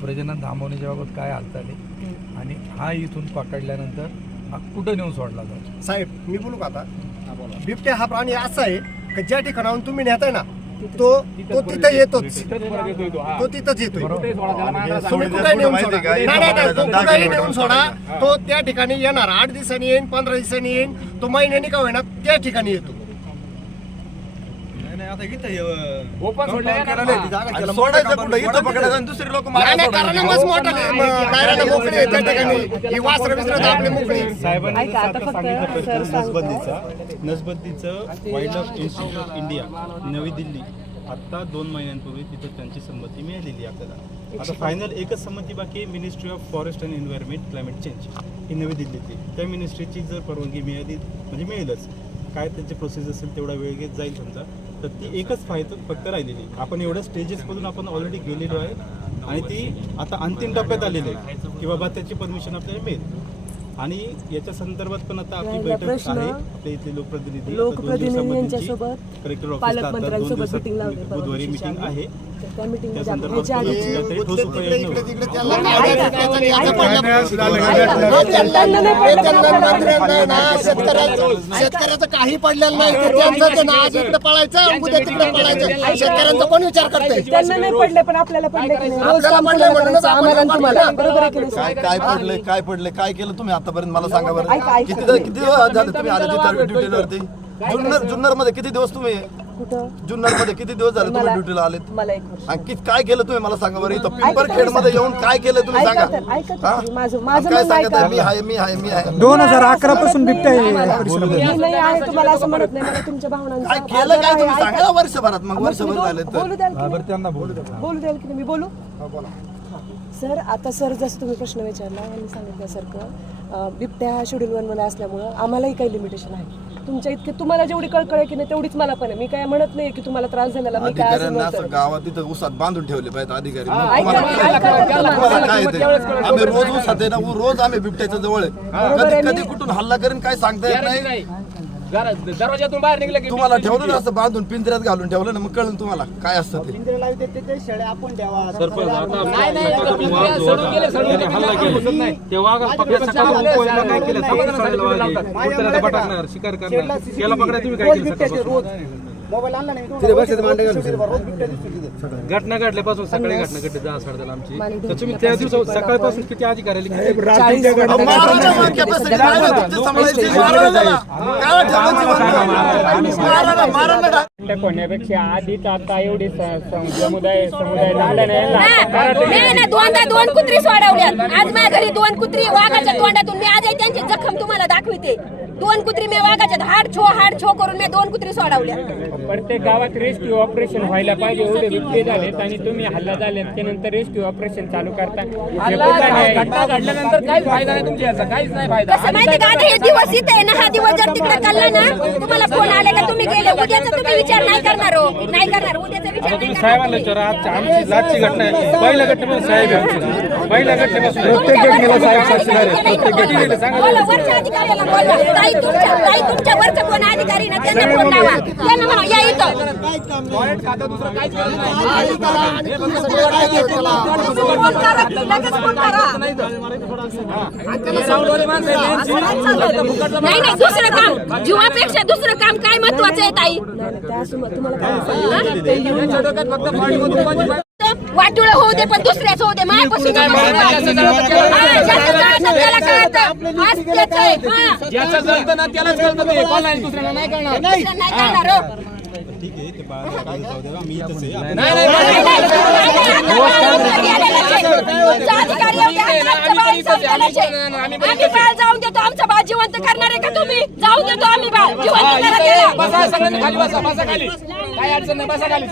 प्रजनन थांबवण्याच्या बाबत काय हालचाल आहे? आणि हा इथून पकडल्यानंतर हा कुठं नेऊन सोडला जातो? साहेब मी बोलू का आता? बिबट्या हा प्राणी असा आहे की ज्या ठिकाणाहून तुम्ही नेताय ना तो तो तिथं येतोच. तो तिथंच येतोय. तुम्ही कुठे नेऊन सोडा नाही नाही नाही, तो कुठेही नेऊन सोडा. तो त्या ठिकाणी येणार आठ दिवसांनी येईन पंधरा दिवसांनी येईन तो महिन्यानी का होईना त्या ठिकाणी येतो. सोडायचं कुठं? इथं पकडायचं आणि दुसरी लोक ही आता नसबंदीचा नसबंदीचं wild life institute of India नवी दिल्ली. आत्ता दोन महिन्यांपूर्वी तिथं त्यांची संमती मिळालेली आहे आपल्याला. आता फायनल एकच संमती बाकी आहे ministry of forest and environment climate change ही नवी दिल्लीतली. त्या मिनिस्ट्रीची जर परवानगी मिळाली म्हणजे मिळेलच. काय त्यांची प्रोसेस असेल तेवढा वेळ घेत जाईल समजा. तर ती एकच फायदा फक्त राहिलेली. आपण एवढ्या स्टेजेसमधून आपण ऑलरेडी गेलेलो आहे. आणि ती आता अंतिम टप्प्यात आलेली आहे. की बाबा त्याची परमिशन आपल्याला मिळेल. आणि याच्या संदर्भात पण आता आपली बैठक. आहे. आपल्या इथले लोकप्रतिनिधी लोकप्रतिनिधी कलेक्टर परवा बुधवारी मिटिंग. आहे. तर त्या आपण ह्याच्या आधी पडला. पडलं, शेतकऱ्याचं शेतकऱ्याचं काही पडलेलं नाही तर त्यांचं ते ना आज इकडे पळायचं उद्या तिकडे पळायचं शेतकऱ्यांचा कोण विचार करते त्यांना नाही पडले पण आपल्याला पडले की नाही रोज आपल्याला काम पडले कुणाला म्हणूनच करायचं? आपण आम्हाला आणि तुम्हाला पडलं. बरोबर आहे की नाही काय? काय पडलंय काय पडलंय काय केलं तुम्ही आतापर्यंत मला सांगा बरं ऐका. किती किती झाले तुम्ही आले ड्युटीवरती जुन्नर जुन्नरमध्ये किती दिवस तुम्ही कुठं जुन्नरमध्ये किती दिवस झाले तुम्ही मला ड्युटीला आलेत मला एक वर्ष आणि किती काय केलं तुम्ही मला सांगा बरं इथं पिंपरखेडमध्ये येऊन काय केलं तुम्ही ऐका सांगा तर, ऐका तर. हा? माझं- माझं काय म्हणणं सांगत आहे? ऐका. मी आहे मी आहे मी आहे दोन हजार अकरा पासून बिबट्या आहे या परिसरामध्ये मी नाही आहे तुम्हाला असं म्हणत नाही मला तुमच्या भावनांचा काय केलं काय तुम्ही. सांगा ना वर्षभरात मग मग वर्षभर झाले बोल- तर बोलू द्याल की बरं नाही? त्यांना बोलू द्या. बोलू द्याल की नाही? मी बोलू सर आता सर जसं तुम्ही प्रश्न विचारला यांनी सांगितल्यासारखं बिबट्या हा शेड्यूल वनमध्ये असल्यामुळं आम्हालाही काही लिमिटेशन आहे तुमच्या इतके तुम्हाला जेवढी कळकळ आहे की नाही तेवढीच मला पण आहे. मी काय म्हणत नाही की तुम्हाला त्रास झालेला मी काय असं अधिकाऱ्यांना म्हणत असं गावात तिथं उसात बांधून ठेवले पाहिजे अधिकारी. मग ऐका तुम्हाला ऐका तर तुम्हाला. तुम्हाला काय येते आम्ही रोज उसात आहे ना रोज आम्ही बिबट्याच्या जवळ आहे. कधी कधी कुठून हल्ला करेन काय सांगता येत नाही. दरवाजातून बाहेर निघलं की तुम्हाला ठेवलं ना असं बांधून पिंजऱ्यात घालून ठेवलं ना मग कळून तुम्हाला काय असतं ते. नाही नाही आता बिबट्या सोडून गेले सोडून गेले हल्ला केला. ते सकाळी पोहायला काय केलं? वाघ. आहे. शिकार करणार. त्याला पकडाय तुम्ही काय केलं घटना घडल्यापासून सकाळी घटना घडली दहा साडे दहाला आमची तर तुम्ही त्या दिवसा सकाळपासून किती अधिकारी. होण्यापेक्षा आधीच आता एवढी समुदाय समुदाय झाला नाही दोनदा दोन कुत्री सोडवल्यात. आज माझ्या घरी दोन कुत्री वाघाच्या तोंडातून मी आजही त्यांची जखम तुम्हाला दाखविते. दोन कुत्री मी वाघाच्या हाड छो हाड छो करून मी दोन कुत्री सोडवल्या. प्रत्येक गावात रेस्क्यू ऑपरेशन व्हायला पाहिजे एवढे बिबटे झालेत आणि तुम्ही हल्ला झाले त्यानंतर रेस्क्यू ऑपरेशन चालू करता. घटना घडल्यानंतर काहीच फायदा नाही तुमच्या याचा काहीच नाही फायदा. कसं माहिती का? आता हे दिवस इथे आहे ना हा दिवस जर तिकडे कळला ना तुम्हाला फोन आले का तुम्ही गेले? उद्याचा तुम्ही विचार नाही करणार हो. नाही करणार उद्याचा विचार नाही तुम्ही करणार. साहेबांना विचारा आजच्या आमची लाटची घटना आहे. पहिल्या घटनेपासून साहेब आहे आमची पहिल्या घटनेपासून तुमच्या प्रत्येक घटनेला वरच्या साहेब साक्षीदार आहे अधिकाऱ्याला प्रत्येक घटनेला सांगा. बोला, वरच्या अधिकाऱ्याला बोला. ताई तुमच्या ताई तुमच्या वरचं कोण अधिकारी ना त्यांना फोन लावा. त्यांना म्हणा या इथं. फोन करा की, लगेच फोन करा. नाही नाही. दुसरं काम. जीवापेक्षा दुसरं काम काय महत्वाचं आहे ताई? वाटुळ होऊ दे पण दुसऱ्याच होऊ दे. मायापासून नको सगळं. हा, ज्याचं जळतं त्याला कळतं. आज तेच आहे. हा. ज्याचं जळतं ना त्यालाच कळतं ते. कोणाला दुसऱ्याला नाही कळणार. दुसरं नाही करणार हो. ठीक आहे ते बाळा जाऊ द्या मी इथंच आहे आपण नाही नाही नाही, नाही, नाही, नाही, तुमचा अधिकारी एवढे आहेत, आमचं जाऊन देतो बाळ जिवंत करणार आहे का तुम्ही? जाऊ देतो आम्ही बाळ जिवंत करा त्याला. बसा सगळ्यांनी खाली बसा बसा खाली. काय अडचण नाही बसा खाली